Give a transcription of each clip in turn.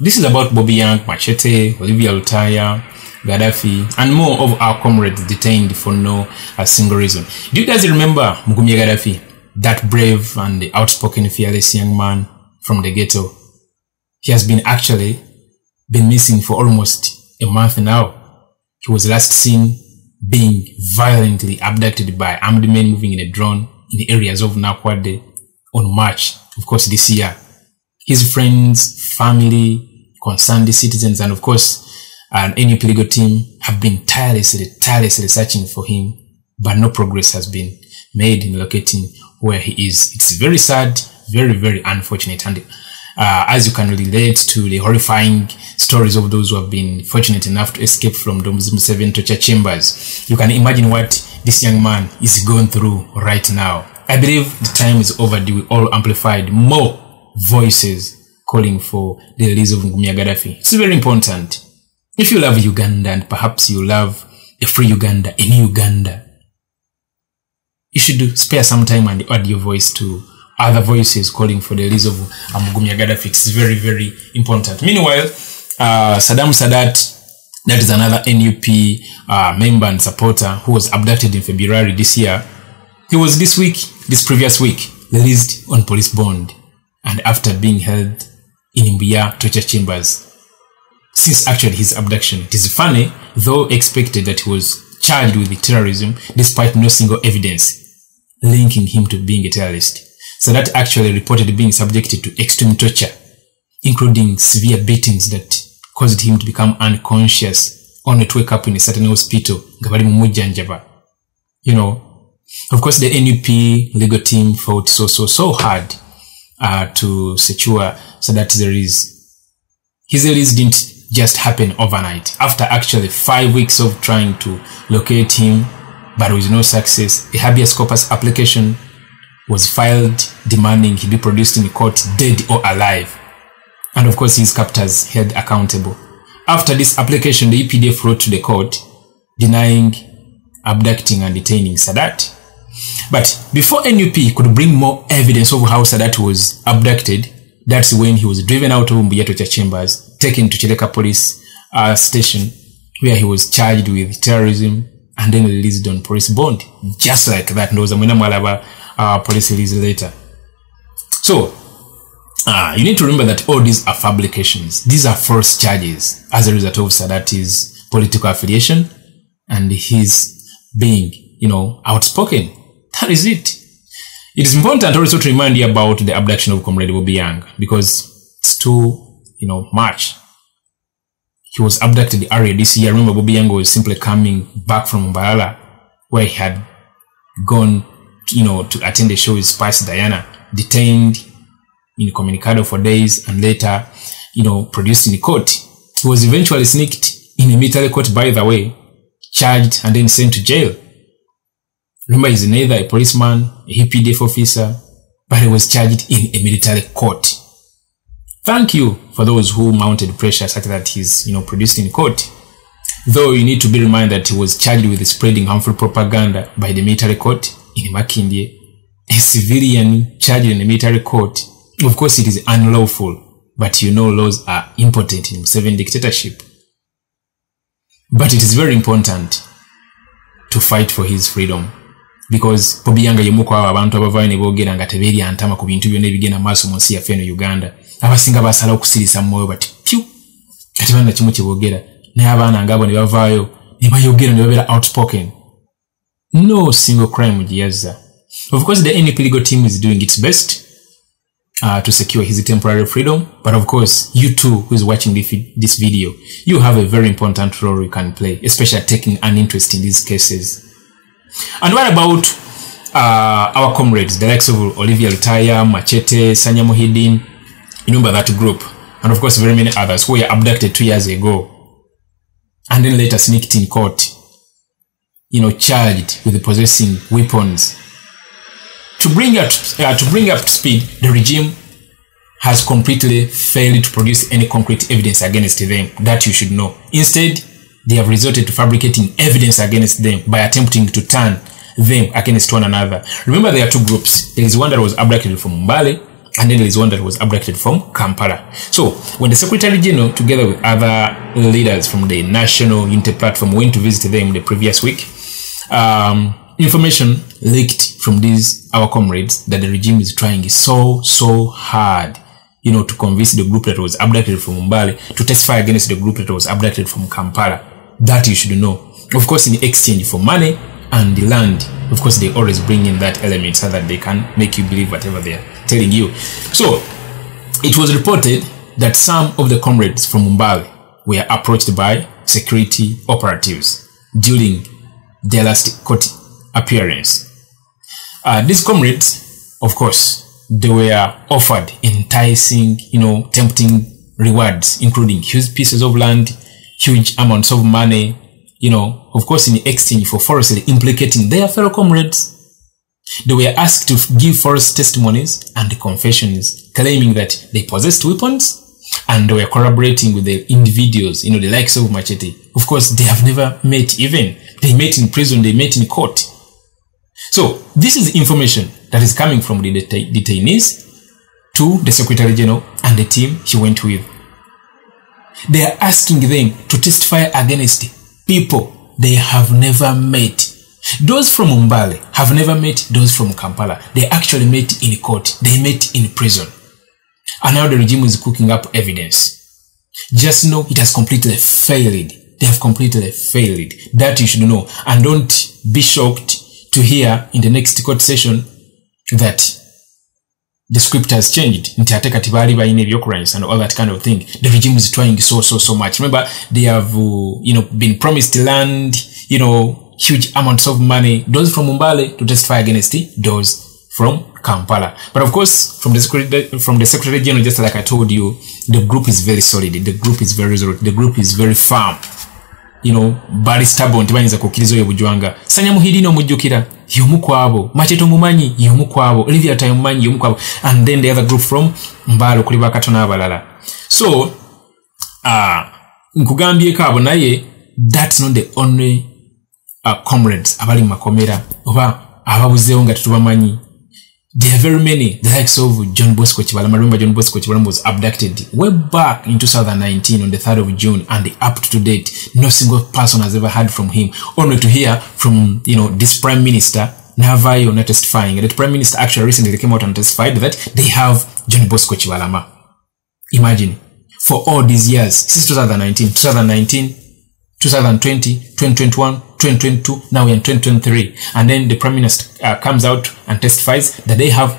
This is about Bobiwine, Machete, Olivia Lutaya, Gaddafi, and more of our comrades detained for no single reason. Do you guys remember Muwonge Gaddafi, that brave and outspoken, fearless young man from the ghetto? He has been missing for almost a month now. He was last seen being violently abducted by armed men moving in a drone in the areas of Nakwade on March, of course, this year. His friends, family, concerned citizens, and of course, an NUP legal team have been tirelessly searching for him, but no progress has been made in locating where he is. It's very sad, very unfortunate. And as you can relate to the horrifying stories of those who have been fortunate enough to escape from those 7 torture chambers, you can imagine what this young man is going through right now. I believe the time is overdue. We all amplified more voices calling for the release of Muwonge Gaddafi. It's very important. If you love Uganda and perhaps you love a free Uganda, a new Uganda, you should spare some time and add your voice to other voices calling for the release of Muwonge Gaddafi. It's very important. Meanwhile, Saddam Sadat, that is another NUP member and supporter who was abducted in February this year, he was this previous week, released on police bond, and after being held in Mbuya torture chambers since actually his abduction. It is funny, though expected, that he was charged with terrorism despite no single evidence linking him to being a terrorist. So that actually reported being subjected to extreme torture, including severe beatings that caused him to become unconscious, only to wake up in a certain hospital. You know, of course, the NUP legal team fought so hard to secure so that his release didn't just happen overnight. After actually 5 weeks of trying to locate him, but with no success, a habeas corpus application was filed demanding he be produced in court dead or alive. And of course, his captors held accountable. After this application, the EPDF wrote to the court denying abducting and detaining Sadat. But before NUP could bring more evidence of how Sadat was abducted, that's when he was driven out of Mbuya torture chambers, taken to Chileka police station, where he was charged with terrorism and then released on police bond. Just like that. There was a Mwalaba police release later. So, you need to remember that all these are fabrications. These are false charges as a result of Sadat's political affiliation and his being, outspoken. That is it. It is important also to remind you about the abduction of Comrade Bobiwine, because it's too, much. He was abducted earlier this year. Remember, Bobiwine was simply coming back from Mbalala, where he had gone, to attend a show with Spice Diana, detained in Communicado for days, and later, produced in court. He was eventually sneaked in a military court, by the way, charged and then sent to jail. Remember, he's neither a policeman, a EPDF officer, but he was charged in a military court. Thank you for those who mounted pressure such that he's, produced in court. Though you need to be reminded that he was charged with spreading harmful propaganda by the military court in Makindye. A civilian charged in a military court. Of course, it is unlawful, but laws are important in Museveni dictatorship. But it is very important to fight for his freedom. Because Bobiwine yemuko abantu abavayo ne boogera nga teberi antama ku bintu byonna ebigenda maaso mu nsi yaffe eno Uganda. Abasinga basala okusirisa moyo bati pyu kati bana kimu kiboogera naye abaana ngabo ne bavaayo ne bayogera ne babeera outspoken. No single crime giyazza. Of course, the NUP legal team is doing its best to secure his temporary freedom, but of course, you too who is watching this video, you have a very important role you can play, especially taking an interest in these cases. And what about our comrades, the likes of Olivia Lutaya, Machete, Sanya Muhidin, remember that group, and of course very many others who were abducted 2 years ago and then later sneaked in court, charged with possessing weapons. To bring up to speed, the regime has completely failed to produce any concrete evidence against them. That you should know. Instead, they have resorted to fabricating evidence against them by attempting to turn them against one another. Remember, there are two groups. There is one that was abducted from Mbale, and then there is one that was abducted from Kampala. So when the Secretary General, together with other leaders from the National Unity Platform, went to visit them the previous week, information leaked from our comrades that the regime is trying so hard, to convince the group that was abducted from Mbale to testify against the group that was abducted from Kampala. That you should know. Of course, in exchange for money and the land, of course, they always bring in that element so that they can make you believe whatever they are telling you. So it was reported that some of the comrades from Mbale were approached by security operatives during their last court appearance. These comrades, of course, they were offered enticing, tempting rewards, including huge pieces of land, huge amounts of money, of course, in exchange for falsely implicating their fellow comrades. They were asked to give false testimonies and confessions, claiming that they possessed weapons and they were collaborating with the individuals, the likes of Machete. Of course, they have never met even. They met in prison, they met in court. So this is information that is coming from the detainees to the Secretary General and the team he went with. They are asking them to testify against people they have never met. Those from Mbale have never met those from Kampala. They actually met in court. They met in prison. And now the regime is cooking up evidence. Just know it has completely failed. They have completely failed. That you should know. And don't be shocked to hear in the next court session that the script has changed. And all that kind of thing. The regime is trying so much. Remember, they have, been promised land, huge amounts of money. Those from Mbale to testify against those from Kampala. But of course, from the Secretary General, just like I told you, the group is very solid. The group is very solid. The group is very firm. Bali stubborn, tibanyiza kukkiriza oyo bujwanga. Sanya Muhidino mujjukira, y'omu kwabo. Macheto mumanyi, y'omu kwabo. Olivia Tayo mumanyi, y'omu kwabo. And then the other group from Mbale kuli bakatona abalala. So, nkugambye kaabo naye, that's not the only comrades abali makomera oba ababuzeewo nga tetubamanyi. There are very many, the likes of John Bosco Chibalama. Remember, John Bosco Chibalama was abducted way back in 2019 on the 3rd of June, and up to date, no single person has ever heard from him. Only to hear from, this Prime Minister, Navayo, not testifying. And the Prime Minister actually recently came out and testified that they have John Bosco Chibalama. Imagine, for all these years, since 2019, 2020, 2021, 2022, now we're in 2023. And then the Prime Minister comes out and testifies that they have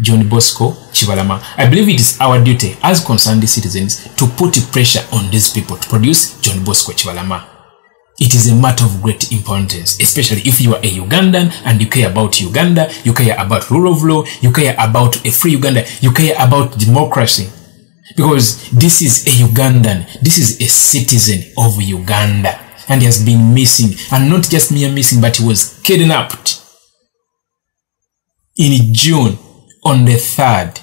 John Bosco Chibalama. I believe it is our duty as concerned citizens to put pressure on these people to produce John Bosco Chibalama. It is a matter of great importance, especially if you are a Ugandan and you care about Uganda, you care about rule of law, you care about a free Uganda, you care about democracy. Because this is a Ugandan, this is a citizen of Uganda, and he has been missing, and not just mere missing, but he was kidnapped in June on the 3rd,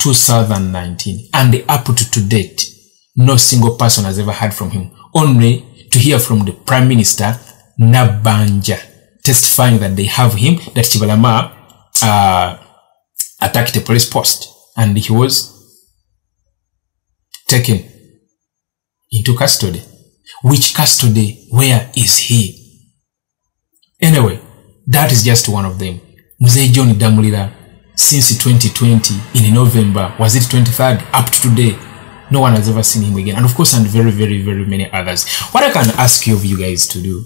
2019, and up to date, no single person has ever heard from him, only to hear from the Prime Minister, Nabanja, testifying that they have him, that Chibalama attacked a police post, and he was taken into custody. Which custody? Where is he? Anyway, that is just one of them. Mzee John Damulira, since 2020, in November, was it 23rd, up to today, no one has ever seen him again. And of course, and very, very, very many others. What I can ask you of you guys to do,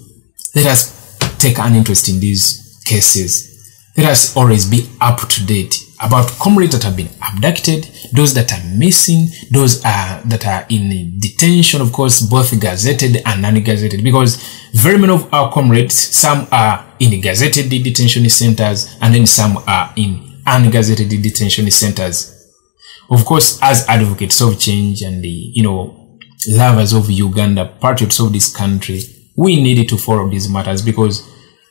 let us take an interest in these cases. Let us always be up to date about comrades that have been abducted, those that are missing, those that are in detention, of course, both gazetted and non-gazetted, because very many of our comrades, some are in gazetted detention centers, and then some are in ungazetted detention centers. Of course, as advocates of change and the, lovers of Uganda, patriots of this country, we need to follow these matters because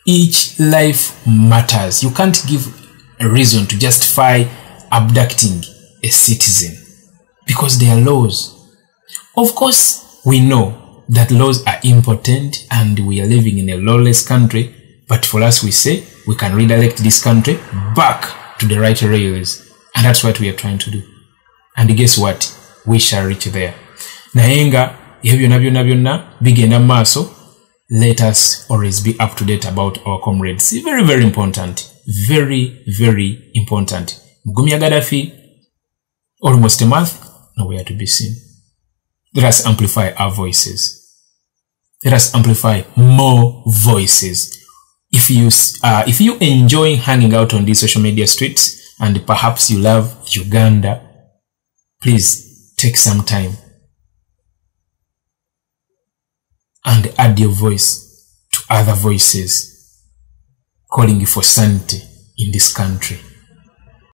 each life matters. You can't give a reason to justify abducting a citizen because there are laws. Of course, we know that laws are important and we are living in a lawless country, but for us, we say we can redirect this country back to the right rails. And that's what we are trying to do. And guess what? We shall reach there. Nayenga, byonna bigenda maaso. Let us always be up to date about our comrades. Very, very important. Very, very important. Gumia Gaddafi, almost a month, nowhere to be seen. Let us amplify our voices. Let us amplify more voices. If you enjoy hanging out on these social media streets and perhaps you love Uganda, please take some time and add your voice to other voices calling for sanity in this country.